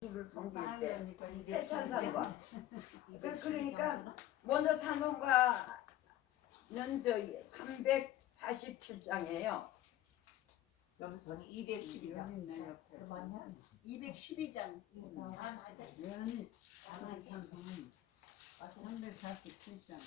주를 섬길 때 새 찬송가. 그러니까 먼저 찬송가는 저희 347장이에요. 여기서는 212장. 212장. 아 맞아. 연이 다만 찬송은 347장.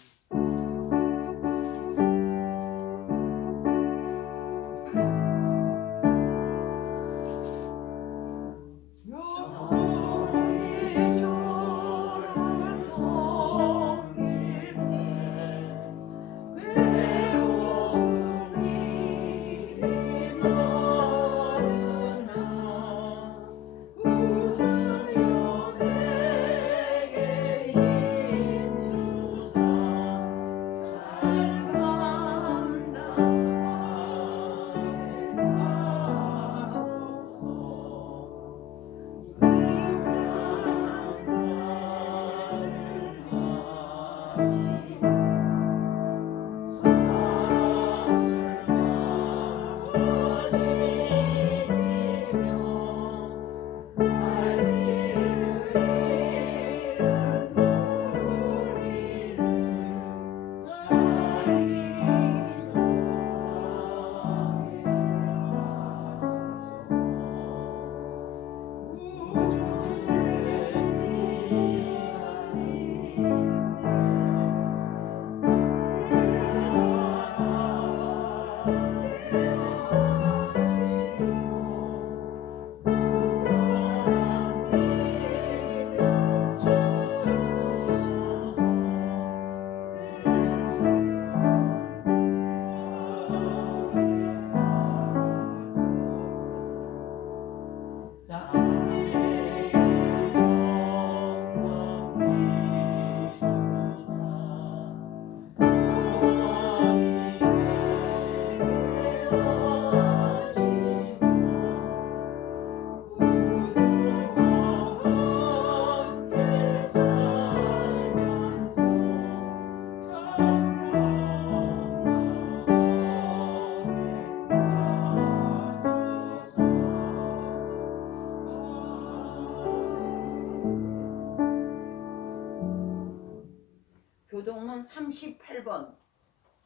교동문 38번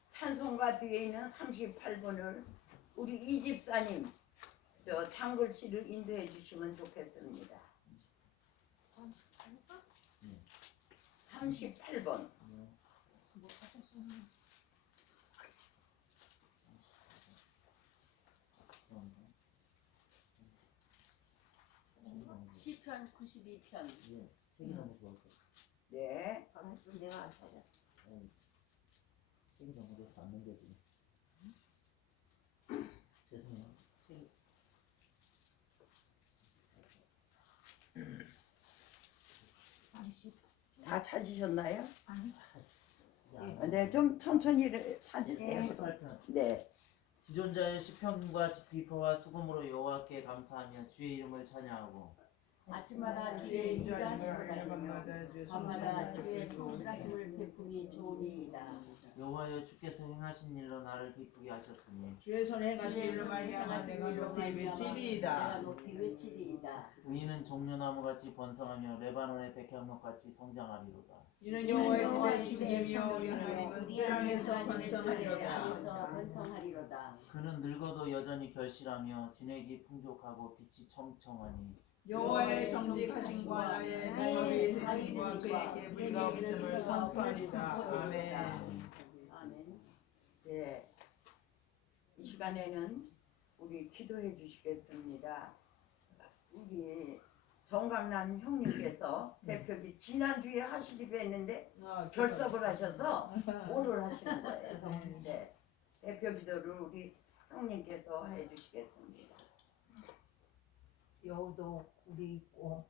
찬송가 뒤에 있는 38번을 우리 이집사님 저 장글씨를 인도해 주시면 좋겠습니다. 38번. 시편 92편. 네. 내가 안 찾아. 책이 잘못해서 안 넘겨지네. 죄송해요. 책이. 다 찾으셨나요? 예. 네, 좀 천천히 찾으세요. 38편. 네. 지존자의 시편과 비표와 수금으로 여호와께 감사하며 주의 이름을 찬양하고 아침마다 주의 인자하심을 알며 밤마다 주의 성실하심을 베푸니 좋으니이다. 여호와여 주께서 행하신 일로 나를 기쁘게 하셨으니 주의 손에 행하신 일로 말미암아 내가 높이 외치리이다. 의인은 종려나무같이 번성하며 레바논의 백향목같이 성장하리로다. 이는 여호와의 집에 심김이요 우리 하나님은 땅에서 번성하리로다. 그는 늙어도 여전히 결실하며 진액이 풍족하고 빛이 청청하니 여호와의 정직하심과 나의 마음의 대신과 그에게 불가 없음을 선포하리다. 아멘. 네. 이 시간에는 우리 기도해 주시겠습니다. 우리 정강남 형님께서 대표기 지난주에 하시기로 했는데 결석을 하셔서 오늘 하시는 거예요. 네. 대표 기도를 우리 형님께서 해 주시겠습니다. 여우도 굴이 있고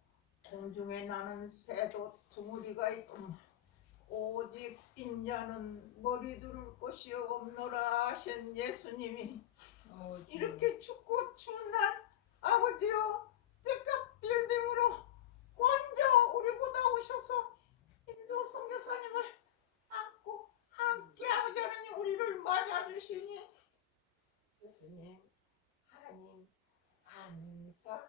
공중에 나는 새도 둥우리가 있고 오직 인자는 머리 두를 곳이 없노라 하신 예수님이 이렇게 춥고 추운 날 아버지여 백합 빌딩으로 먼저 우리보다 오셔서 인도 선교사님을 안고 함께 아버지 하나님 우리를 맞아주시니 예수님 하나님 감사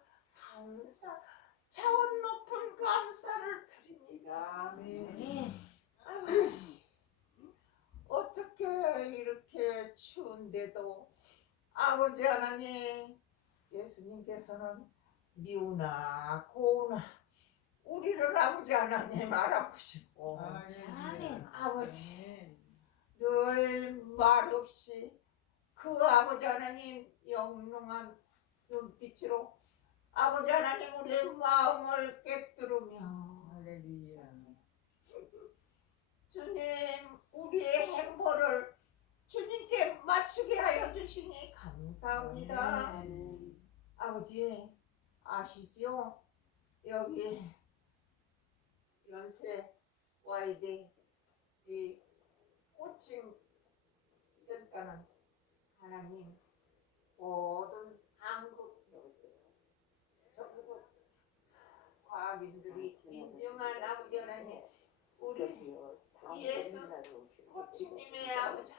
차원 높은 감사를 드립니다. 어떻게 이렇게 추운데도 아버지 하나님, 예수님께서는 미우나 고우나 우리를 아버지 하나님 알아보시고 아버지 늘 말없이 그 아버지 하나님 영롱한 눈빛으로 아버지 하나님 우리의 마음을 꿰뚫으며 주님 우리의 행보를 주님께 맞추게 하여 주시니 감사합니다. 아버지 아시죠? 여기 연세 YD 이 코칭 센터는 하나님 모든 한국 전국 과민들이 인정한 아버지 하나님 우리 예수 코치님의 아버지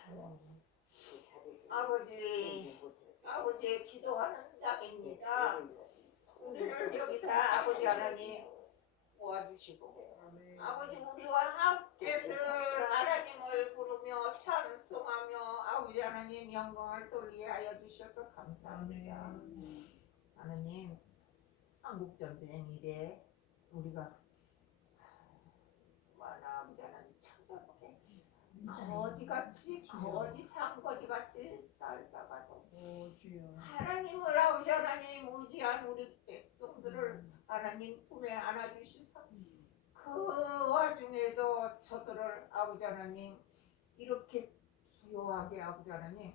아버지의 기도하는 자입니다. 우리를 여기다 아버지 하나님 모아주시고 아버지 우리와 함께 늘 하나님을 부르며 찬송하며 아버지 하나님 영광을 돌리게 하여 주셔서 감사합니다. 하나님 한국전쟁 이래 우리가 아버지 하나님 찾아보게 거지같이 거지 산거지같이 살다가도 하나님을 아버지 하나님 의지한 우리 백성들을 하나님 품에 안아주시사 그 와중에도 저들을 아버지 하나님 이렇게 부요하게 아버지 하나님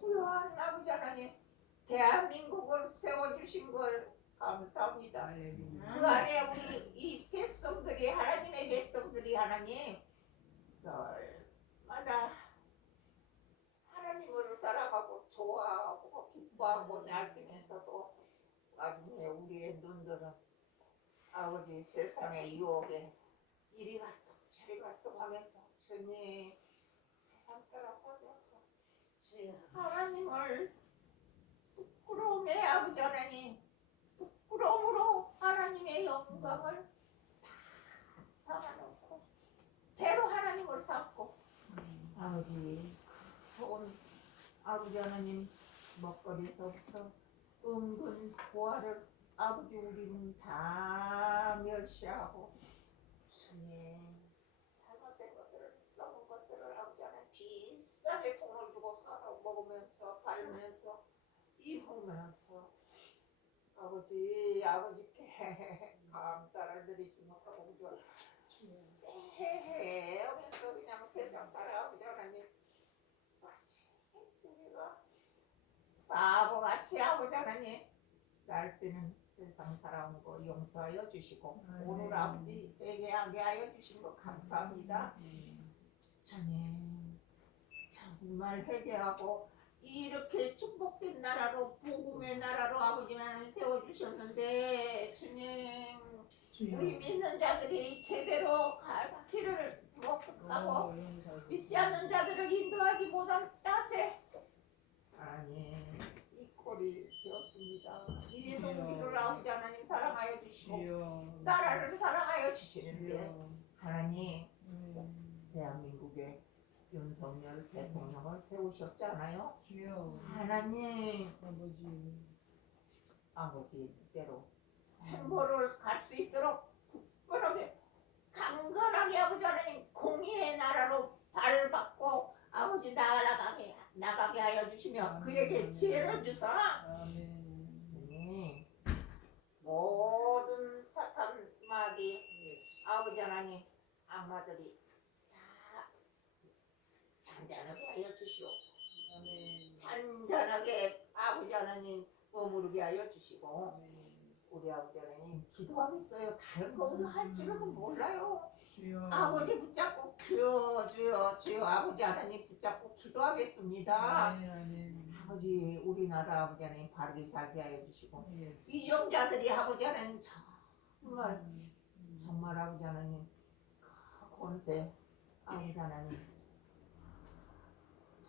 부요한 아버지 하나님 대한민국을 세워주신 걸 감사합니다. 그 안에 우리 이 백성들이 하나님의 백성들이 하나님 날마다 하나님을 사랑하고 좋아하고 기뻐하고 날뛰면서도 나중에 우리의 눈들은 아버지 세상의 유혹에 이리 갔다 저리 갔다 하면서 주님 세상 따라 살면서 하나님을 부끄러움에 아버지 하나님 부끄러움으로 하나님의 영광을 다 삼아놓고 배로 하나님을 삼고 아버지 좋은 아버지 하나님 먹거리에서부터 은근 보화를 아버지 우리는 다 멸시하고 주님 잘못된 것들을 썩은 것들을 아버지 하나님 비싸게 돈을 주고 사서 먹으면서 팔면서 입으면서 아버지께 감사를 드리지 못하고 그저 헤헤하면서 그냥 세상 따라가고 하나님 마치 우리가 바보같이 아버지 하나님 날 때는 세상 살아온 거 용서하여 주시고 오늘 아버지 회개하게 하여 주신 거 감사합니다. 주님 정말 회개하고 이렇게 축복된 나라로 복음의 나라로 아버지 하나님 세워주셨는데 주님 우리 믿는 자들이 제대로 길을 하고 믿지 않는 자들을 인도하기 못한 탓에 하나님 이 꼴이 되었습니다. 이래도 우리를 아버지 하나님 사랑하여 주시고 나라를 사랑하여 주시는데 하나님 대한민국에 윤석열 대통령을 세우셨잖아요. 하나님 아버지 뜻대로 행보를 갈 수 있도록 굳건하게 강건하게 아버지 하나님 공의의 나라로 발을 받고 아버지 나가게 하여 주시며 그에게 지혜를 주사 모든 사탄 마귀 아버지 하나님 악마들이 다 잔잔하게 하여 주시옵소서. 잔잔하게 아버지 하나님 머무르게 하여 주시고 우리 아버지 하나님 기도하겠어요. 다른 거 할 줄은 몰라요. 아버지 붙잡고 주여 아버지 하나님 붙잡고 기도하겠습니다. 아버지 우리나라 아버지 하나님 바르게 살게 하여 주시고 이정자들이 아버지 하나님 정말 아버지 하나님 권세 아버지 하나님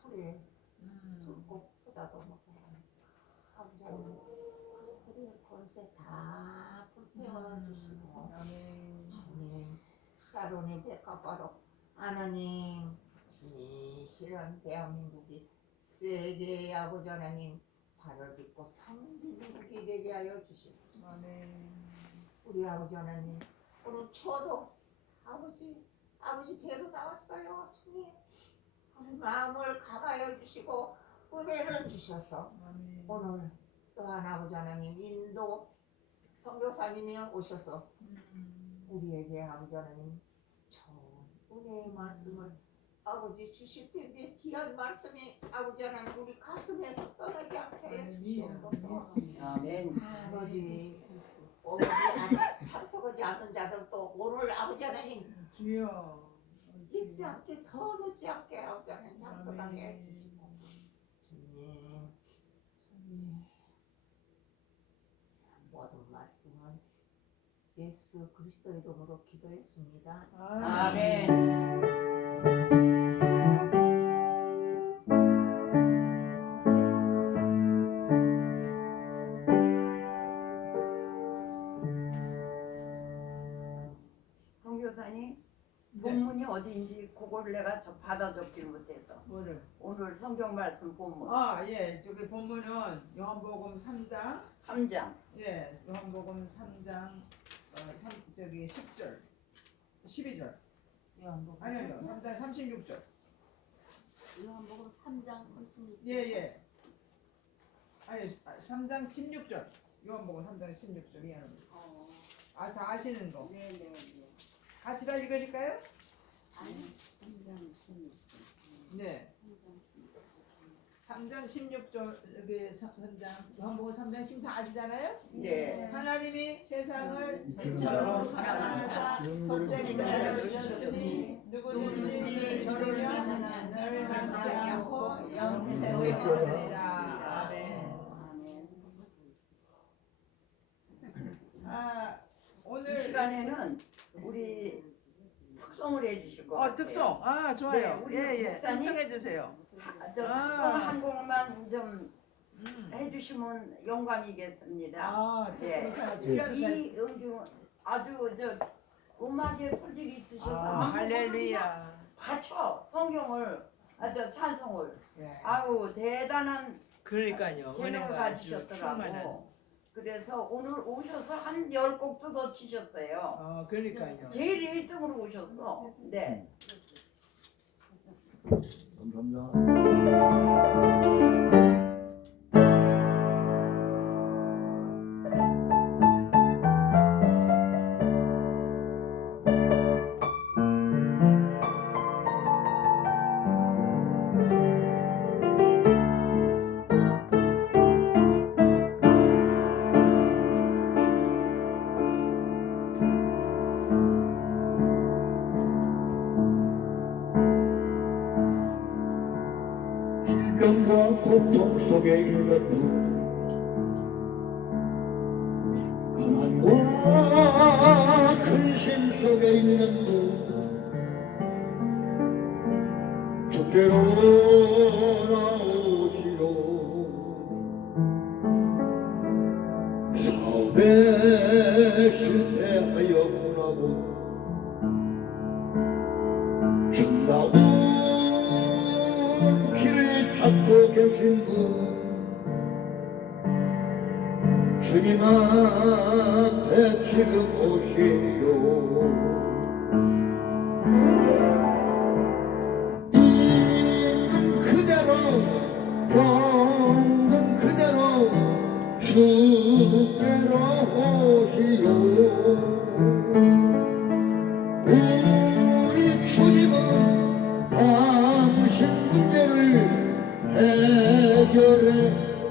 풀에 불꽃보다도 아버지 하나님 주시고 주님 샤론의 백합바로 하나님 진실한 대한민국이 세계의 아버지 하나님 발을 딛고 선진국이 되게 하여 주시고 우리 아버지 하나님 오늘 추워도 아버지 배로 나왔어요. 주님 우리 마음을 감하여 주시고 은혜를 주셔서 오늘 또한 아버지 하나님 인도 선교사님이 오셔서 우리에게 아버지 하나님 좋은 은혜의 말씀을 아버지 주실 텐데 귀한 말씀이 아버지 하나님 우리 가슴에서 떠나지 않게 해 주시옵소서. 아멘. 아버지 참석하지 않는 자들도 오늘 아버지 하나님 잊지 않게 더 늦지 않게 아버지 하나님 참석하게 해주시고 주님 모든 말씀은 예수 그리스도의 이름으로 기도했습니다. 아멘. 선교사님 본문이 어디인지 그걸 내가 받아 적질 못해서 뭐를? 오늘 성경 말씀 본문 예, 저기 본문은 요한복음 3장, 3장 요한복음 3장, 10절, 12절. 아니요, 3장 36절. 요한복음 3장 36절. 예. 아니, 3장 16절. 요한복음 3장 16절 미안합니다. 다 아시는 거. 네네네. 같이 다 읽으실까요? 아니 3장 16절. 네. 3장 16절 여기 3장 요한복음 3장 16절 다 아시잖아요? 네. 하나님이 세상을 별처럼 사랑하사 독생자를 주셨으니 누구든지 저를 믿는 자는 멸망하지 않고 영생을 얻으리라. 아멘. 오늘 이 시간에는 우리 특송을 해주실 것 같아요. 특송. 좋아요. 네, 우리 목사님. 특송해 주세요. 저 특송 한 곡만 좀 해주시면 영광이겠습니다. 네. 이은주 아주 음악에 소질이 있으셔서 할렐루야. 받쳐 성경을 찬송을 예. 아우 대단한 그러니까요. 재능을 가지셨더라고. 그래서 오늘 오셔서 한 10곡 뜯어 치셨어요. 그러니까요. 제일 1등으로 오셨어. 네. 감사합니다. 질병과 고통 속에 있는 분, 가난과 근심 속에 있는 분, 주께로 나오시오. 사업에 실패하여 분하고 정다운 길을 찾고 계신 분, 주님 앞에 지금 오시오. 있는 그대로 병든 그대로 주께로 오시오. 우리 주님은 당신 문제를 해결해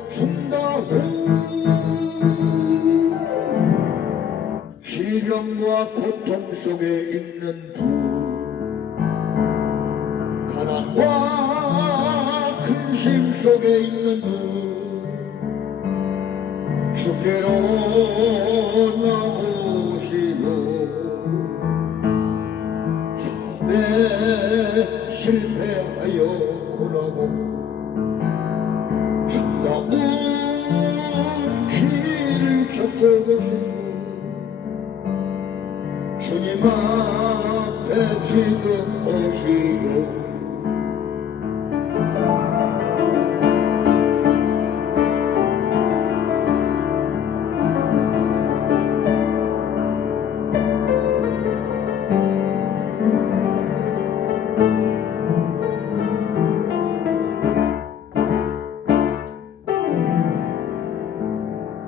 준다고. 시련과 고통 속에 있는 분, 가난과 근심 속에 있는 분, 주께로 나오시오. 삶에 실패하여 고나고 정다운 길을 찾고 계신 분, 주님 앞에 지금 오시고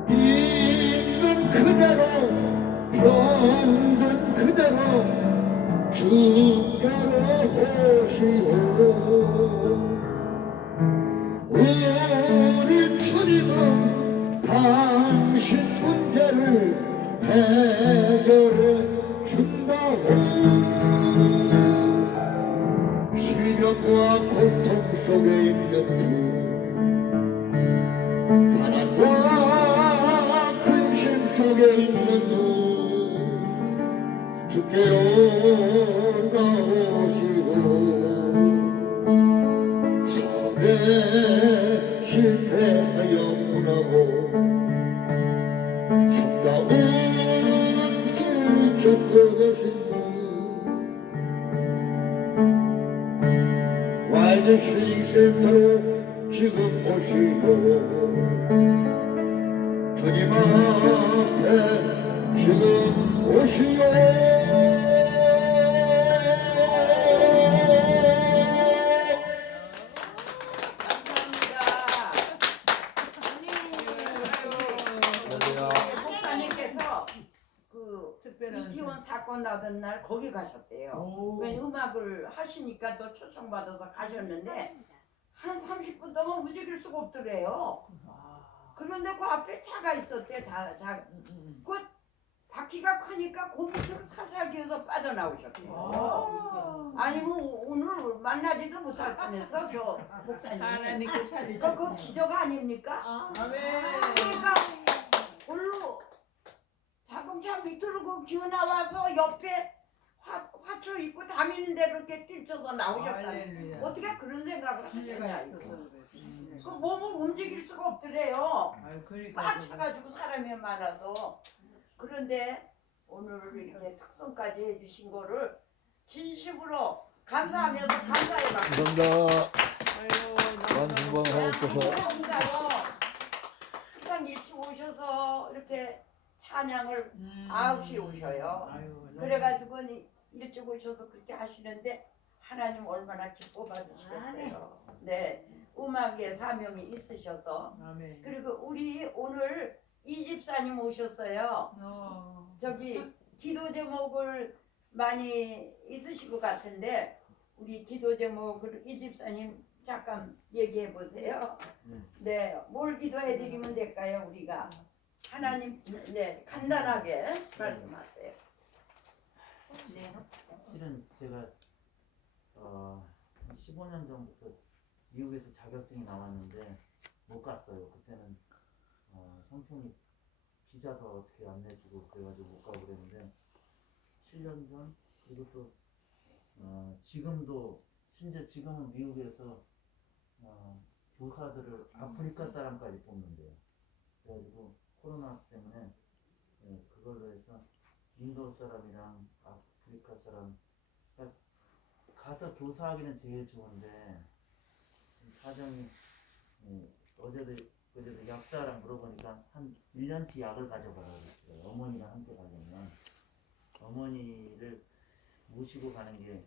있는 그대로 병든 그대로 주께로 오시오 우리 주님은 당신 문제를 해결해 준다오 시련과 고통 속에 있는 분 가난과 근심 속에 있는 분 주께로 나오시오 삶에 실패하여 원하고 정다운 길을 쫓고 계신 분 와이드 힐링 센터로 지금 오시오 주님 앞에 지금 오시오 목사님께서 그 특별한 이태원 사건 나던 날 거기 가셨대요. 오. 왜 음악을 하시니까 또 초청받아서 가셨는데 한 30분 동안 움직일 수가 없더래요. 그런데 그 앞에 차가 있었대요. 그 바퀴가 크니까 그 밑으로 살살 기어서 빠져나오셨대요. 아니면 오늘 만나지도 못할 뻔했어 저 목사님. 하나님께 살리셨 그 기적 아닙니까? 아멘. 그러니까 올로 자동차 밑으로 그 기어 나와서 옆에 화초 입고 다니는 대로 이렇게 뛰쳐서 나오셨다. 할렐루야. 어떻게 그런 생각을 신뢰가 하셨냐 있어서 이거. 그래. 그 몸을 움직일 수가 없더래요. 아유, 그러니까 꽉 차가지고 사람이 많아서. 그런데 오늘 이렇게 특성까지 해주신 거를 진심으로 감사하면서 감사해 박수. 감사합니다 아유, 만중광하옵소서 감사합니다요. 항상 일찍 오셔서 이렇게 찬양을 9시에 오셔요. 아유, 그래가지고 일찍 오셔서 그렇게 하시는데 하나님 얼마나 기뻐 받으시겠어요. 네, 음악에 사명이 있으셔서. 아멘. 그리고 우리 오늘 이 집사님 오셨어요. 저기 기도 제목을 많이 있으실 것 같은데 우리 기도 제목을 이 집사님 잠깐 얘기해 보세요. 네, 뭘 기도해 드리면 될까요, 우리가? 하나님, 네, 간단하게 말씀하세요. 실은 제가 한 15년 전부터 미국에서 자격증이 나왔는데 못 갔어요. 그때는 형편이 비자도 어떻게 안 내주고 그래가지고 못 가고 그랬는데 7년 전 그리고 또 지금도 심지어 지금은 미국에서 교사들을 아프리카 사람까지 뽑는데요. 그래가지고 코로나 때문에 그걸로 해서 인도 사람이랑 아프리카 사람 그러니까 가서 교사하기는 제일 좋은데 사정이 어제도 약사랑 물어보니까 한 1년치 약을 가져가라고 그랬어요. 어머니랑 함께 가려면 어머니를 모시고 가는 게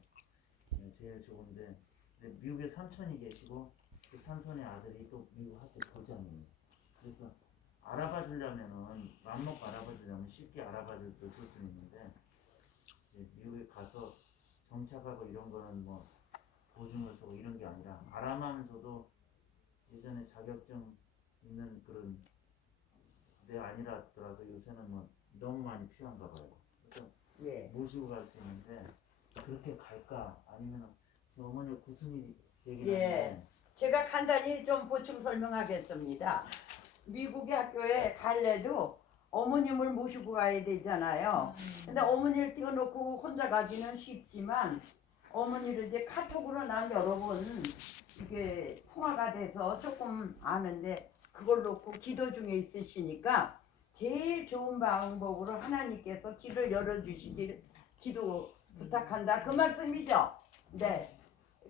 제일 좋은데 근데 미국에 삼촌이 계시고 그 삼촌의 아들이 또 미국 학교 교장이에요. 그래서 알아봐 주려면은 맘먹고 알아봐 주려면 쉽게 알아봐 줄 수 있는데 미국에 가서 정착하고 이런 거는 뭐 보증을 서고 이런 게 아니라 알아만 줘도 예전에 자격증 있는 그런 내 아니라더라도 요새는 뭐 너무 많이 필요한가 봐요. 그래서 예. 모시고 갈 수 있는데 그렇게 갈까 아니면 어머니가 무슨 얘기를 예. 하는데 제가 간단히 좀 보충 설명하겠습니다. 미국의 학교에 갈래도 어머님을 모시고 가야 되잖아요. 근데 어머니를 띄워놓고 혼자 가기는 쉽지만 어머니를 이제 카톡으로 난 여러 번 이게 통화가 돼서 조금 아는데 그걸 놓고 기도 중에 있으시니까 제일 좋은 방법으로 하나님께서 길을 열어주시길 기도 부탁한다 그 말씀이죠. 네.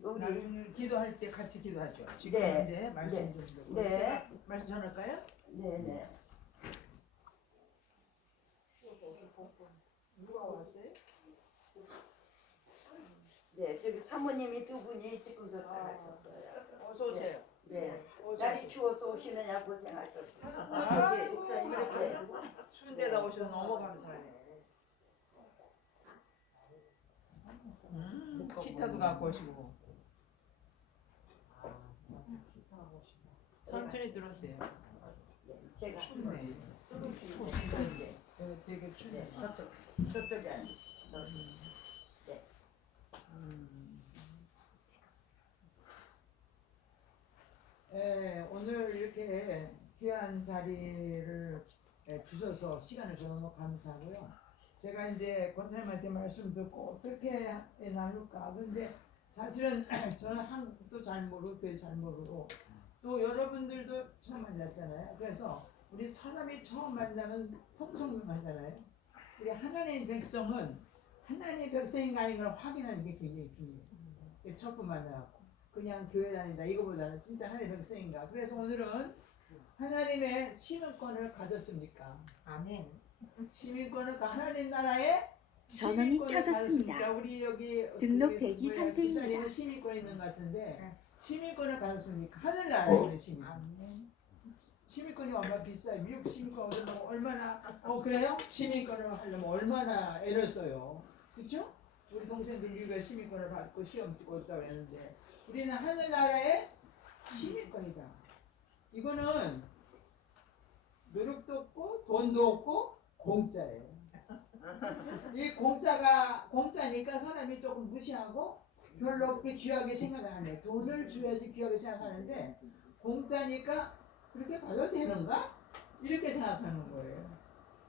우리 나중에 기도할 때 같이 기도하죠. 지금 네. 이제 말씀 좀 듣고 네. 제가 말씀 전할까요? 네네. 누가 왔어요? 네, 저기 사모님이 두 분이 지금 도착하셨어요. 어서 오세요. 네. 어서 날이 추워서 오시느냐 고생하셨어요. 아이고, 저기 이렇게 추운 데다 오셔서 너무 감사해요. 기타도 갖고 오시고 천천히 들어오세요. 제가 춥네. 네. 되게 춥네. 저쪽에 앉으세요. 예, 오늘 이렇게 귀한 자리를 주셔서 시간을 줘서 너무 감사하고요. 제가 이제 권사님한테 말씀 듣고 어떻게 나눌까. 근데 사실은 저는 한국도 잘 모르고 교회 잘 모르고 또 여러분들도 처음 만났잖아요. 그래서 우리 사람이 처음 만나면 통성명하잖아요. 우리 하나님의 백성은 하나님의 백성인가 아닌 걸 확인하는 게 굉장히 중요해요. 첫 번 만나갖고 그냥 교회 다닌다 이거보다는 진짜 하나님의 백성인가. 그래서 오늘은 하나님의 시민권을 가졌습니까? 아멘. 시민권을 하나님 나라에 전원이 시민권을 켜졌습니다. 가졌습니까? 우리 여기 등록 대기 뭐야, 상태입니다. 뒷자리는 시민권 있는 것 같은데 네. 시민권을 가졌습니까? 하늘나라에 있는 시민. 아멘. 시민권이 얼마나 비싸요? 미국 시민권 얻으려면 얼마나 그래요? 시민권을 하려면 얼마나 애를 써요. 그렇죠? 우리 동생들 미국에 시민권을 받고 시험 치고 있다고 했는데 우리는 하늘나라의 시민권이다. 이거는 노력도 없고 돈도 없고 공짜예요. 이 공짜니까 사람이 조금 무시하고 별로 그렇게 귀하게 생각 안 해. 돈을 줘야지 귀하게 생각하는데 공짜니까 그렇게 받아도 되는가? 이렇게 생각하는 거예요.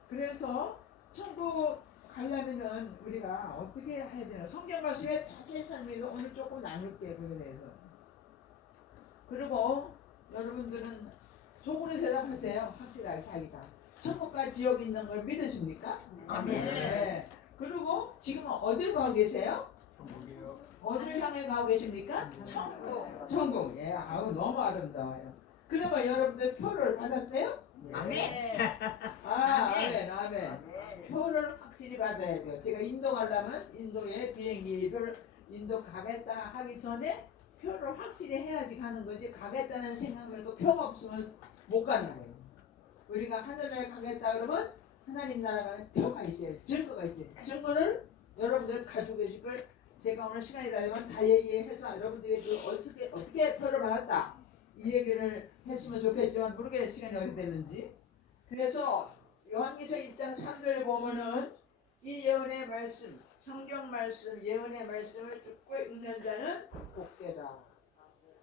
그래서 천국 가려면은 우리가 어떻게 해야 되나? 성경 말씀에 자세히 설명해서 오늘 조금 나눌게요. 그에 대해서. 그리고 여러분들은 속으로 대답하세요. 확실하게 자기가. 천국과 지옥 있는 걸 믿으십니까? 아멘. 네. 그리고 지금 어딜 가고 계세요? 어디를 향해 가고 계십니까? 천국. 천국. 예, 아우 너무 아름다워요. 그러면 여러분들 표를 받았어요? 아멘. 아멘, 아멘. 표를 확실히 받아야 돼요. 제가 인도 가려면 인도에 비행기를 인도 가겠다 하기 전에 표를 확실히 해야지 가는 거지. 가겠다는 생각 말고 표가 없으면 못 가는 거예요. 우리가 하늘나라에 가겠다 그러면 하나님 나라 가는 표가 있어요. 증거가 있어요. 증거를 여러분들 가지고 계실 걸 제가 오늘 시간이 다 되면 다 얘기해서 여러분들이 그 어떻게 표를 받았다 이 얘기를 했으면 좋겠지만 모르게 시간이 어떻게 되는지. 그래서 요한계시록 1장 3절에 보면은 이 예언의 말씀, 성경 말씀, 예언의 말씀을 듣고 읽는 자는 복되다.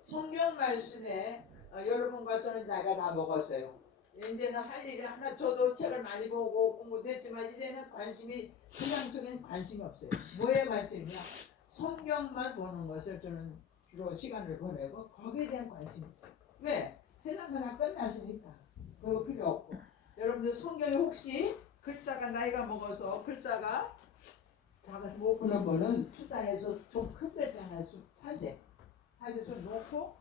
성경 말씀에 여러분과 저는 나이가 다 먹었어요. 이제는 할 일이 하나, 저도 책을 많이 보고 공부도 했지만 이제는 관심이 그냥적인 관심이 없어요. 뭐에 관심이야? 성경만 보는 것을 저는 주로 시간을 보내고 거기에 대한 관심이 있어요. 왜? 세상은 다 끝났으니까 그거 필요 없고. 여러분들 성경에 혹시 글자가 나이가 먹어서 글자가 작아서 못 보는 분은 투자해서 좀 큰 글자 하나씩 사세요. 사셔서 놓고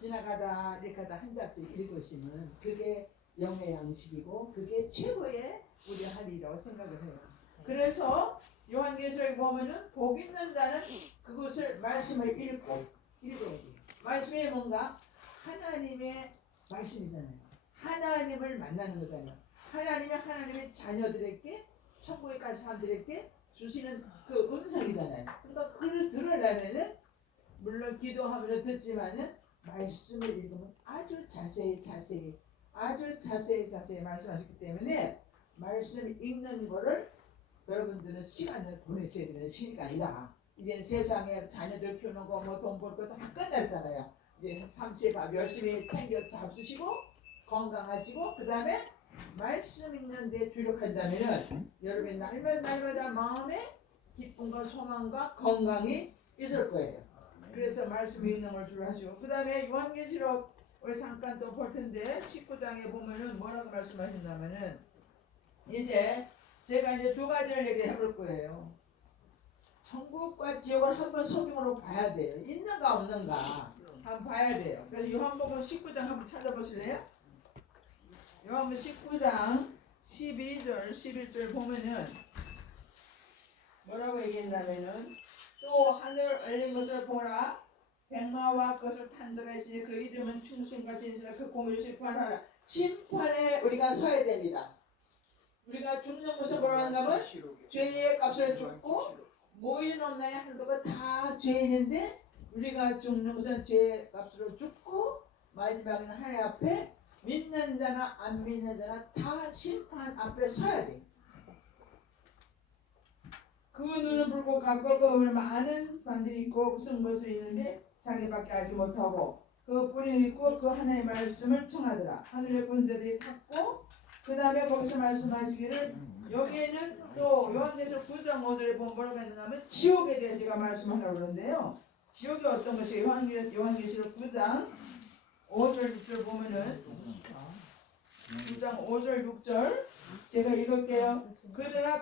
지나가다 이렇게 하다 한 장씩 읽으시면 그게 영의 양식이고 그게 최고의 우리 할 일이라고 생각을 해요. 그래서 요한계시록에 보면은 복 있는 자는 그것을 말씀을 읽어야 돼요. 말씀이 뭔가 하나님의 말씀이잖아요. 하나님을 만나는 거잖아요. 하나님의 자녀들에게 천국에 갈 사람들에게 주시는 그 음성이잖아요. 그러니까 그를 들으려면은 물론 기도하면서 듣지만은 말씀을 읽으면 아주 자세히 말씀하셨기 때문에 말씀 읽는 거를 여러분들은 시간을 보내셔야 되는 시간이다. 이제 세상에 자녀들 키우는 거 뭐 돈 벌 거 다 끝났잖아요. 이제 삼시밥 열심히 챙겨 잡수시고 건강하시고 그 다음에 말씀 읽는 데 주력한다면은 여러분이 날마다 마음에 기쁨과 소망과 건강이 있을 거예요. 그래서 말씀 읽는 걸 주로 하시고 그 다음에 요한계시록 우리 잠깐 또 볼 텐데 19장에 보면은 뭐라고 말씀하신다면은 이제 제가 이제 두 가지를 얘기해 볼 거예요. 천국과 지옥을 한번 성경으로 봐야 돼요. 있는가 없는가 한번 봐야 돼요. 그래서 요한복음 19장 한번 찾아보실래요? 요한복음 19장 12절 11절 보면은 뭐라고 얘기했냐면은 또 하늘 열린 것을 보라 백마와 그것을 탄 자가 있으니 그 이름은 충신과 진실과 그 공의를 심판하라. 심판에 우리가 서야 됩니다. 우리가 죽는 것을 뭐라는가 하면 죄의 값을 죽고 모인 없나니 하늘도가 다 죄인인데 우리가 죽는 것은 죄의 값으로 죽고 마지막에는 하나님 앞에 믿는 자나 안 믿는 자나 다 심판 앞에 서야 돼. 그 눈은 붉고 같고 그 많은 반들이 있고 무슨 것이 있는데 자기밖에 알지 못하고 그 뿌리는 있고 그 하나님의 말씀을 청하더라. 하늘의 군대들이 탔고 그 다음에 거기서 말씀하시기를 여기에는 또 요한계시록 9장 5절에 보면 뭐라고 했냐면 지옥에 대해서 제가 말씀하려고 그러는데요. 지옥이 어떤 것이에요? 요한계시록 9장 5절 6절 보면은 9장 5절 6절 제가 읽을게요.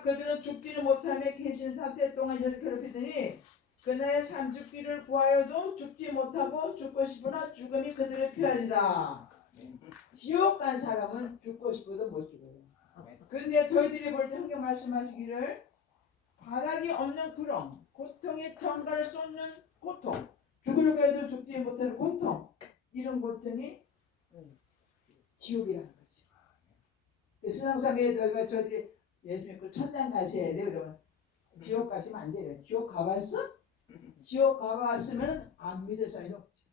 그들은 죽지를 못하며 계시는 닷새 동안 이를 괴롭히더니 그날의 삶 죽기를 구하여도 죽지 못하고 죽고 싶으나 죽음이 그들을 피하리다. 지옥 간 사람은 죽고 싶어도 못 죽어요. 그런데 저희들이 볼 때 성경 말씀하시기를 바닥이 없는 구렁, 고통의 정갈을 쏟는 고통, 죽으려고 해도 죽지 못하는 고통, 이런 고통이 지옥이라는 거죠. 세상사람이 저희들이 예수 믿고 천당 가셔야 돼. 그러면 지옥 가시면 안 돼요. 지옥 가봤어? 지옥 가봤으면 안 믿을 사람이 없지.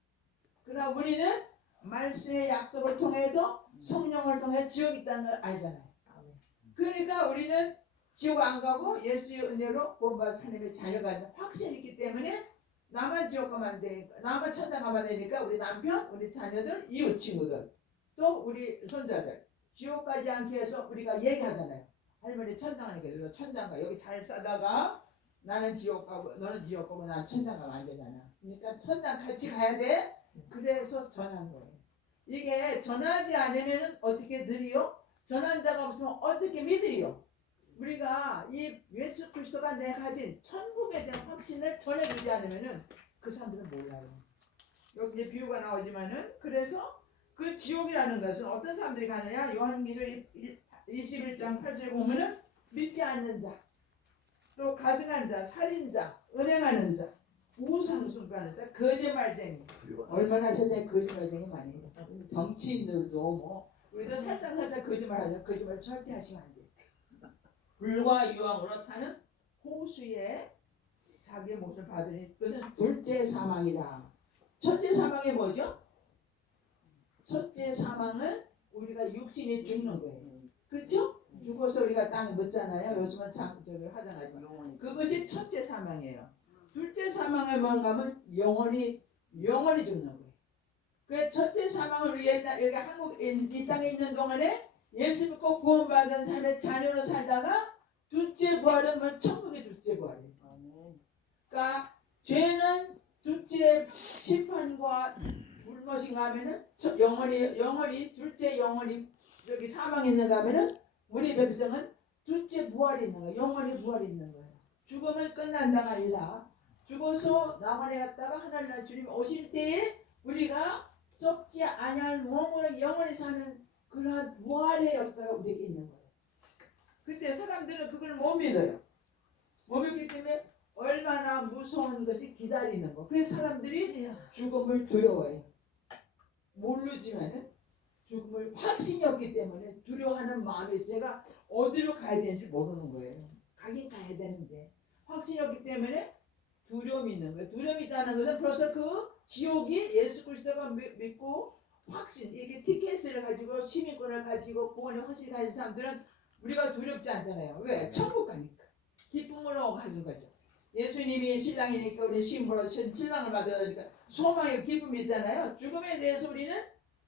그러나 우리는 말씀의 약속을 통해도 성령을 통해 지옥이 있다는 걸 알잖아요. 그러니까 우리는 지옥 안 가고 예수의 은혜로 본받아서 하나님의 자녀가 있는 확신이 있기 때문에 나만 지옥 가면 안 되니까, 나만 천당 가면 안 되니까 우리 남편, 우리 자녀들, 이웃 친구들, 또 우리 손자들 지옥 가지 않게 해서 우리가 얘기하잖아요. 할머니 천당 가니까 천당 가. 여기 잘 싸다가 나는 지옥 가고 너는 지옥 가고 나는 천당 가면 안 되잖아. 그러니까 천당 같이 가야 돼. 그래서 전한 거예요. 이게 전하지 않으면 어떻게 드리요? 전한 자가 없으면 어떻게 믿으리요? 우리가 이 예수 그리스도가 내가 가진 천국에 대한 확신을 전해주지 않으면 그 사람들은 몰라요. 여기 이제 비유가 나오지만은 그래서 그 지옥이라는 것은 어떤 사람들이 가느냐? 요한계시록 21장 8절 보면은 믿지 않는 자, 또 가증한 자, 살인자, 은행하는 자, 우상숭배하는 자, 거짓말쟁이. 얼마나 세상에 거짓말쟁이 많이 해요. 정치인들도 뭐 우리도 살짝 거짓말하죠. 거짓말 절대 하시면 안 돼요. 불과 유황으로 타는 호수에 자기의 몫을 받으니 그것은 둘째 사망이다. 첫째 사망이 뭐죠? 첫째 사망은 우리가 육신이 죽는 거예요. 그렇죠? 죽어서 우리가 땅에 묻잖아요. 요즘은 저기 하잖아요. 그것이 첫째 사망이에요. 둘째 사망을 뭔가 하면 영원히 죽는 거예요. 그래서 첫째 사망을 우리 옛날 여기 한국 이 땅에 있는 동안에 예수 믿고 구원받은 삶의 자녀로 살다가 둘째 부활은 뭐 천국의 둘째 부활이에요. 그러니까 죄는 둘째 심판과 불못인가 하면은 영원히 둘째 영원히 여기 사망이 있는가 하면은 우리 백성은 둘째 부활이 있는 거예요. 영원히 부활이 있는 거예요. 죽음을 끝난다가 아니라 죽어서 남한에 갔다가 하늘날 주님 오실 때에 우리가 썩지 아니할 몸으로 영원히 사는 그러한 부활의 역사가 우리에게 있는 거예요. 근데 사람들은 그걸 못 믿어요. 못 믿기 때문에 얼마나 무서운 것이 기다리는 거. 그래서 사람들이 죽음을 두려워해요. 모르지만은 죽음을 확신이 없기 때문에 두려워하는 마음이 있어요. 제가 어디로 가야 되는지 모르는 거예요. 가긴 가야 되는데 확신이 없기 때문에 두려움이 있는 거예요. 두려움이 있다는 것은 벌써 그 지옥이 예수 그리스도가 믿고 확신, 이게 티켓을 가지고 시민권을 가지고 구원의 확신을 가진 사람들은 우리가 두렵지 않잖아요. 왜? 천국 가니까. 기쁨으로 가는 거죠. 예수님이 신랑이니까 우리 신부로 신랑을 받아야니까 소망의 기쁨이 있잖아요. 죽음에 대해서 우리는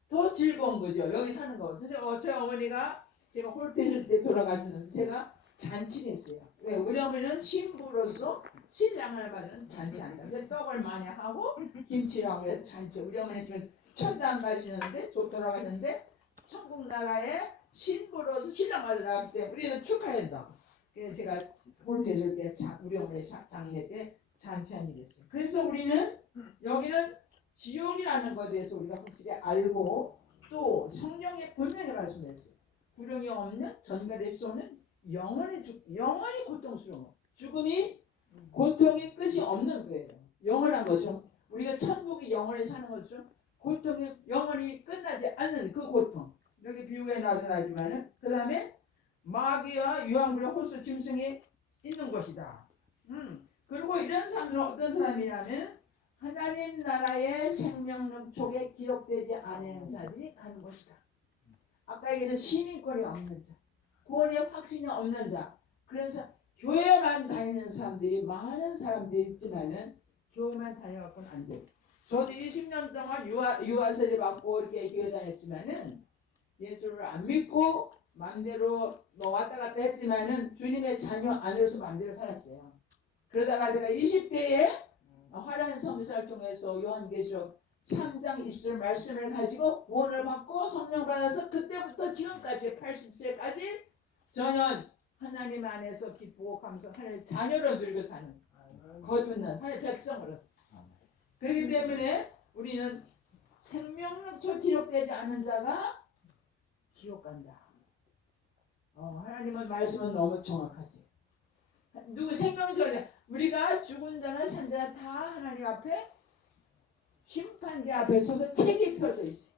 더 즐거운 거죠. 여기 사는 거. 그래서 저희 어머니가 제가 홀대줄 때 돌아가셨는데 제가 잔치를 했어요. 왜? 우리 어머니는 신부로서 신랑을 받는 잔치한다. 그래서 떡을 많이 하고 김치를 하고 해서 잔치. 우리 어머니 지금 천당 가시는데 돌아가셨는데 천국 나라에 신부로서 신랑 받으라고 할 때 우리는 축하한다. 그래서 제가 볼때줄 때 우리 어머니 장례 때 잔치한 일이 있어요. 그래서 우리는 여기는 지옥이라는 것에 대해서 우리가 확실히 알고 또 성경에 분명히 말씀했어요. 불용이 없는 전갈의 쏘는 영원히 고통스러운 죽음이 고통의 끝이 없는 거예요. 영원한 것은 우리가 천국이 영원히 사는 것은 고통이 영원히 끝나지 않는 그 고통. 여기 비유에 나지만은 그 다음에 마귀와 유황불의 호수 짐승이 있는 것이다. 그리고 이런 사람들은 어떤 사람이냐면 하나님 나라의 생명력 속에 기록되지 않은 자들이 가는 것이다. 아까 얘기해서 시민권이 없는 자, 구원의 확신이 없는 자. 그래서 교회만 다니는 사람들이 많은 사람들이 있지만은 교회만 다녀갖고는 안 돼. 저도 20년 동안 유아세례 받고 이렇게 교회 다녔지만은 예수를 안 믿고 마음대로 왔다 갔다 했지만은 주님의 자녀 안으로서 마음대로 살았어요. 그러다가 제가 20대에 화려한 성사를 통해서 요한계시록 3장 20절 말씀을 가지고 구원을 받고 성령 받아서 그때부터 지금까지 80세까지 저는 하나님 안에서 기쁘고 감사 하나님 자녀로 늙어 사는 거듭난 하나님 백성으로서. 그렇기 때문에 우리는 생명력처 기록되지 않은 자가 지옥 간다. 하나님은 말씀은 너무 정확하세요. 누구 생명전에 우리가 죽은 자나 산 자나 다 하나님 앞에 심판대 앞에 서서 책이 펴져 있어.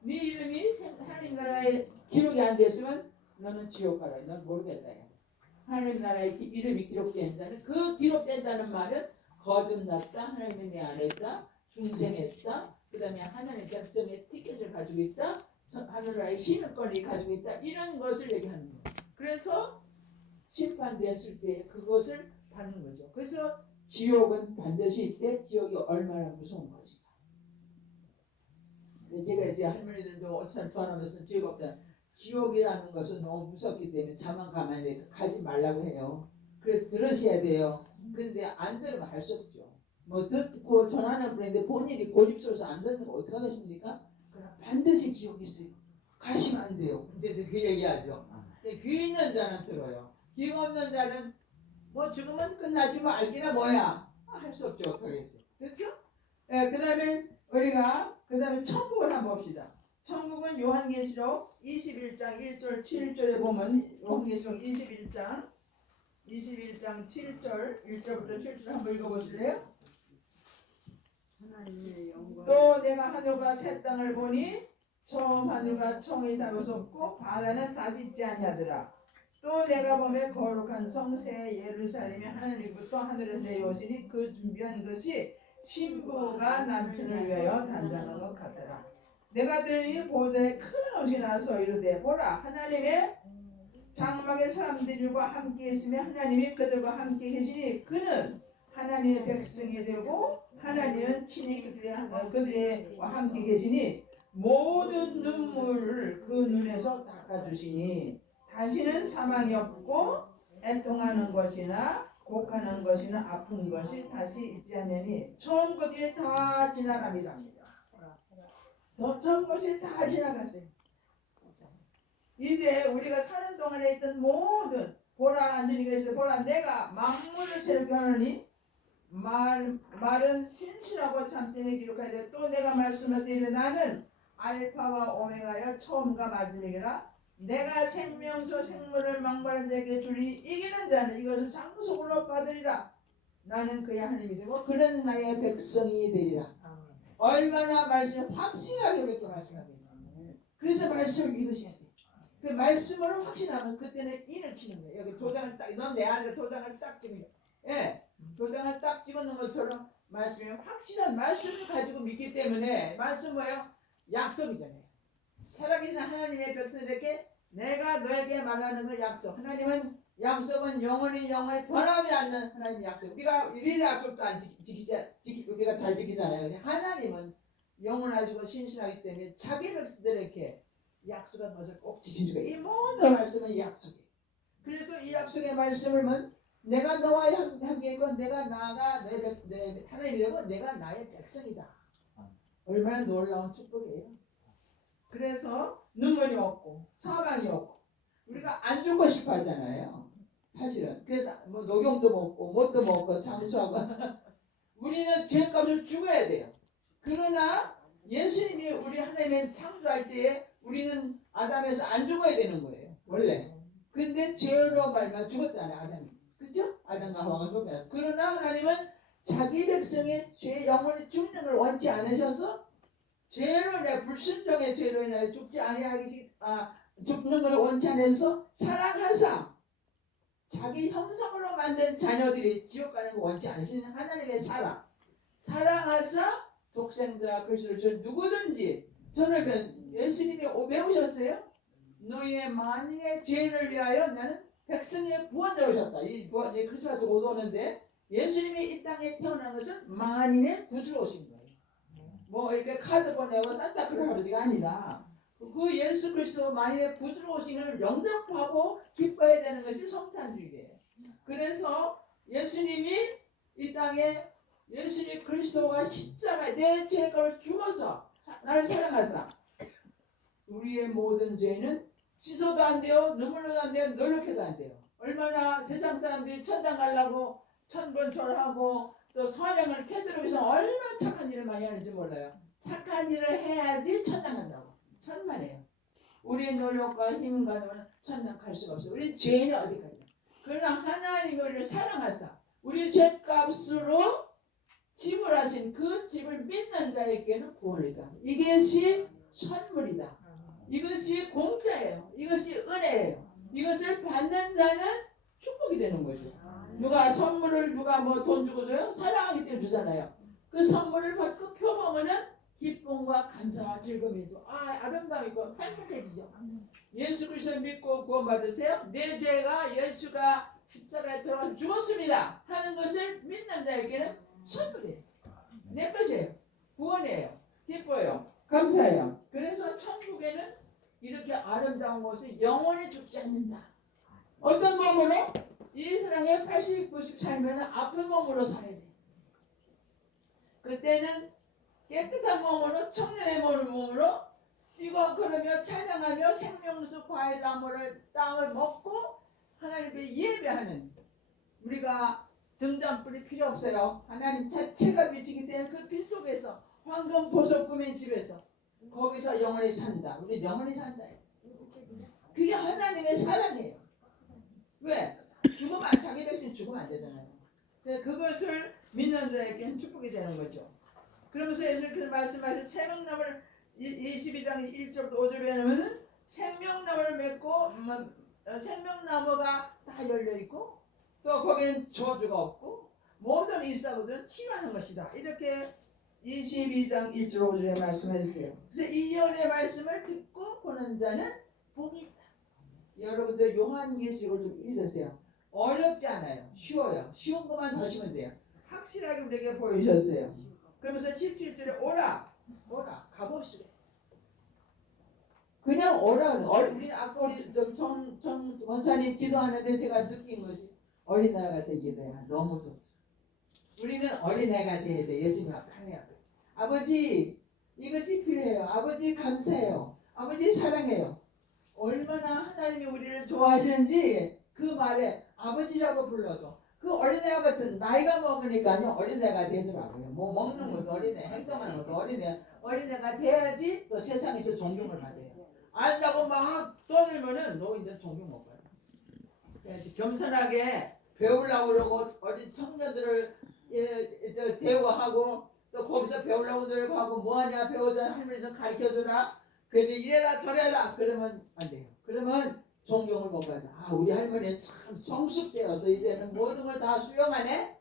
네 이름이 하나님 나라에 기록이 안 됐으면 너는 지옥 가라. 넌 모르겠다. 하나님 나라에 이름이 기록된다는 그 기록된다는 말은 거듭났다. 하나님이 내 안에 있다. 중생했다. 그 다음에 하나님 백성의 티켓을 가지고 있다. 하늘나라의 시민권을 가지고 있다. 이런 것을 얘기하는 거예요. 그래서 심판됐을 때 그것을 받는 거죠. 그래서 지옥은 반드시 있대. 지옥이 얼마나 무서운 것인가. 제가 이제 할머니들도 전하면서 지옥 없다. 지옥이라는 것은 너무 무섭기 때문에 자만 가만히 가지 말라고 해요. 그래서 들으셔야 돼요. 근데 안 들으면 할 수 없죠. 뭐 듣고 전하는 분인데 본인이 고집스러워서 안 듣는 거 어떡하겠습니까? 그럼 반드시 지옥이 있어요. 가시면 안 돼요. 이제 그 얘기하죠. 귀 있는 자는 들어요. 귀가 없는 자는 뭐 죽으면 끝나지 뭐 알기나 뭐야. 할 수 없죠. 어떡하겠어요. 그렇죠? 그 다음에 우리가 그 다음에 천국을 한번 봅시다. 천국은 요한계시록 21장 1절 7절에 보면 요한계시록 21장 7절 1절부터 7절 한번 읽어보실래요? 또 내가 하늘과 새 땅을 보니 처음 하늘과 청이 다루었고 바다는 다시 있지 아니하더라. 또 내가 보매 거룩한 성새 예루살렘이 하늘로부터 하늘에서 내려오시니 그 준비한 것이 신부가 남편을 위하여 단장한 것 같더라. 내가 들으니 보좌에 큰 옷이 나서 이르되 보라 하나님의 장막의 사람들과 함께 있으며 하나님이 그들과 함께 계시니 그는 하나님의 백성이 되고 하나님은 친히 그들과 함께 계시니 모든 눈물을 그 눈에서 닦아주시니 다시는 사망이 없고 애통하는 것이나 곡하는 것이나 아픈 것이 다시 있지 않으니 처음 것들이 다 지나갑니다. 처음 것이 다 지나갔어요. 이제 우리가 사는 동안에 있던 모든 보라 안드니가 보라 내가 만물을 새롭게 하느니 말은 신실하고 참되게 기록해야 돼. 또 내가 말씀하시되 나는 알파와 오메가여 처음과 마지막이라 내가 생명수 생물을 망발한 자에게 주리니 이기는 자는 이것을 장속으로 받으리라. 나는 그의 하나님이 되고 그는 나의 백성이 되리라. 얼마나 말씀을 확실하게 우리가 말씀하고 있어요. 그래서 말씀을 믿으셔야 돼요. 그 말씀으로 확신하면 그때는 인을 치는 거예요. 여기 도장을 딱, 넌 내 안에 도장을 딱 찍는 거예요. 예, 도장을 딱 집어넣은 것처럼 말씀이 확실한 말씀을 가지고 믿기 때문에 말씀 뭐예요? 약속이잖아요. 살아계신 하나님의 백성들에게 내가 너에게 말하는 건 약속. 하나님은 약속은 영원히 변하지 않는 하나님의 약속. 우리가 우리의 약속도 안 우리가 잘 지키잖아요. 하나님은 영원하시고 신실하기 때문에 자기 백성들에게 약속한 것을 꼭 지키시고 이 모든 말씀은 약속이에요. 그래서 이 약속의 말씀을 내가 너와 함께 있고 내가 나가 내 하나님이 되고 내가 나의 백성이다. 얼마나 놀라운 축복이에요. 그래서 눈물이 없고 사망이 없고 우리가 안 죽고 싶어 하잖아요. 사실은. 그래서 뭐 녹용도 먹고 뭣도 먹고 장수하고 우리는 죄값을 죽어야 돼요. 그러나 예수님이 우리 하나님의 창조할 때에 우리는 아담에서 안 죽어야 되는 거예요. 원래. 근데 죄로 말만 죽었잖아요. 아담이. 그죠? 아담과 하와가 죽었어요. 그러나 하나님은 자기 백성의 죄 영원히 죽는 걸 원치 않으셔서 죄로 인해 불순종의 죄로 인해 죽지 아니하기 죽는 걸 원치 않으셔서 사랑하사 자기 형상으로 만든 자녀들이 지옥 가는 거 원치 않으시는 하나님의 사랑하사 독생자 그리스도를 준 누구든지 저를 예수님이 배우셨어요. 너희의 만인의 죄를 위하여 나는 백성의 구원자로 오셨다. 이 크리스마스 곧 오는데 예수님이 이 땅에 태어난 것은 만인의 구주로 오신 거예요. 뭐 이렇게 카드 보내고 산타클로스 할아버지가 아니라 그 예수 그리스도 만인의 구주로 오신 것을 영접하고 기뻐해야 되는 것이 성탄주의예요. 그래서 예수님이 이 땅에 예수님 그리스도가 십자가에 내 죄를 죽어서 나를 사랑하사 우리의 모든 죄는 씻어도 안 돼요. 눈물로도 안 돼요. 노력해도 안 돼요. 얼마나 세상 사람들이 천당 가려고 천번철하고 또 선행을 캐들어 위해서 얼마나 착한 일을 많이 하는지 몰라요. 착한 일을 해야지 천당 간다고. 천만에요. 우리의 노력과 힘과 천당 갈 수가 없어요. 우리 죄는 어디까지. 그러나 하나님이 우리를 사랑하사 우리 죄값으로 지불하신 그 집을 믿는 자에게는 구원이다. 이것이 선물이다. 이것이 공짜예요. 이것이 은혜예요. 이것을 받는 자는 축복이 되는 거죠. 누가 선물을 누가 뭐 돈 주고 줘요? 사랑하기 때문에 주잖아요. 그 선물을 받고 표범은 기쁨과 감사와 즐거움이고 아름다움이고 행복해지죠. 예수 그리스도 믿고 구원 받으세요. 내 죄가 예수가 십자가에 돌아가 죽었습니다 하는 것을 믿는 자에게는 선물이에요. 내 것이에요. 구원이에요. 기뻐요. 감사해요. 그래서 천국에는 이렇게 아름다운 곳이 영원히 죽지 않는다. 어떤 몸으로? 이 세상에 80, 90 살면 아픈 몸으로 살아야 돼. 그때는 깨끗한 몸으로 청년의 몸으로 뛰고 그러며 찬양하며 생명수 과일 나무를 땅을 먹고 하나님께 예배하는 우리가 등잔불이 필요 없어요. 하나님 자체가 빛이기 때문에 그 빛 속에서 황금 보석 꾸민 집에서 거기서 영원히 산다. 우리 영원히 산다. 그게 하나님의 사랑이에요. 왜? 죽으면 자기 백신 죽으면 안 되잖아요. 그것을 믿는 자에게는 축복이 되는 거죠. 그러면서 예수님께서 말씀하신 생명나무를 22장 1절부터 5절에 하면 생명나무를 맺고 생명나무가 다 열려있고 또 거기는 저주가 없고 모든 일사고들은 치유하는 것이다. 이렇게 22장 1절 5절에 말씀하셨어요. 그래서 이 예언의 말씀을 듣고 보는 자는 복이 있다. 여러분들 요한계시록을 좀 읽으세요. 어렵지 않아요. 쉬워요. 쉬운 것만 보시면 돼요. 확실하게 우리에게 보여주셨어요. 그러면서 17절에 오라 가봅시다. 그냥 오라. 우리 아까 우리 정 원사님 기도하는데 제가 느낀 것이 어린아이가 된 기도야. 너무 좋다. 우리는 어린아이가 돼야 돼. 예수님 앞에 아버지 이것이 필요해요. 아버지 감사해요. 아버지 사랑해요. 얼마나 하나님이 우리를 좋아하시는지 그 말에 아버지라고 불러도 그 어린애 같은 나이가 먹으니까요 어린애가 되더라고요. 뭐 먹는 것도 어린애, 행동하는 것도 어린애가 돼야지 또 세상에서 존경을 받아요. 안다고 막 떠들면은 너 이제 존경 못 받아. 그래서 겸손하게 배우려고 그러고 어린 청년들을 대우하고 또 거기서 배우려고 노력하고 뭐하냐 배우자 할머니 좀 가르쳐주라. 그래서 이래라 저래라 그러면 안 돼요. 그러면 존경을 못 받아. 우리 할머니는 참 성숙되어서 이제는 모든 걸 다 수용하네.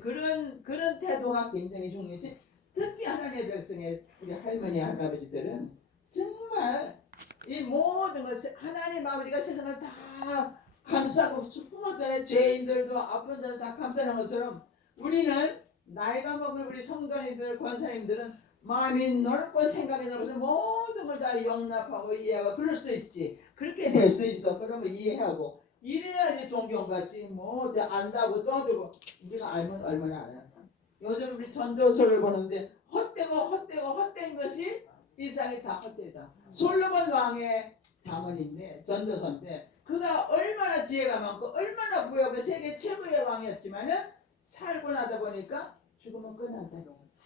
그런 태도가 굉장히 중요해. 특히 하나님의 백성의 우리 할머니 할아버지들은 정말 이 모든 것 하나님 아버지가 세상을 다 감싸고 부모전에 죄인들도 아픈 자를 다 감싸는 것처럼 우리는 나이가 먹은 우리 성도님들 권사님들은 마음이 넓고 생각이 넓어서 모든 걸 다 용납하고 이해하고 그럴 수도 있지. 그렇게 될 수도 있어. 그러면 이해하고 이래야지 존경받지. 뭐 안다고 떠들고 우리가 알면 얼마나 알아요. 요즘 우리 전도서를 보는데 헛된 것이 이 세상이 다 헛되다. 솔로몬 왕의 자문인데 전도서인데 그가 얼마나 지혜가 많고 얼마나 부여가 세계 최고의 왕이었지만은 살고 나다 보니까 죽으면 끝난다는 거지.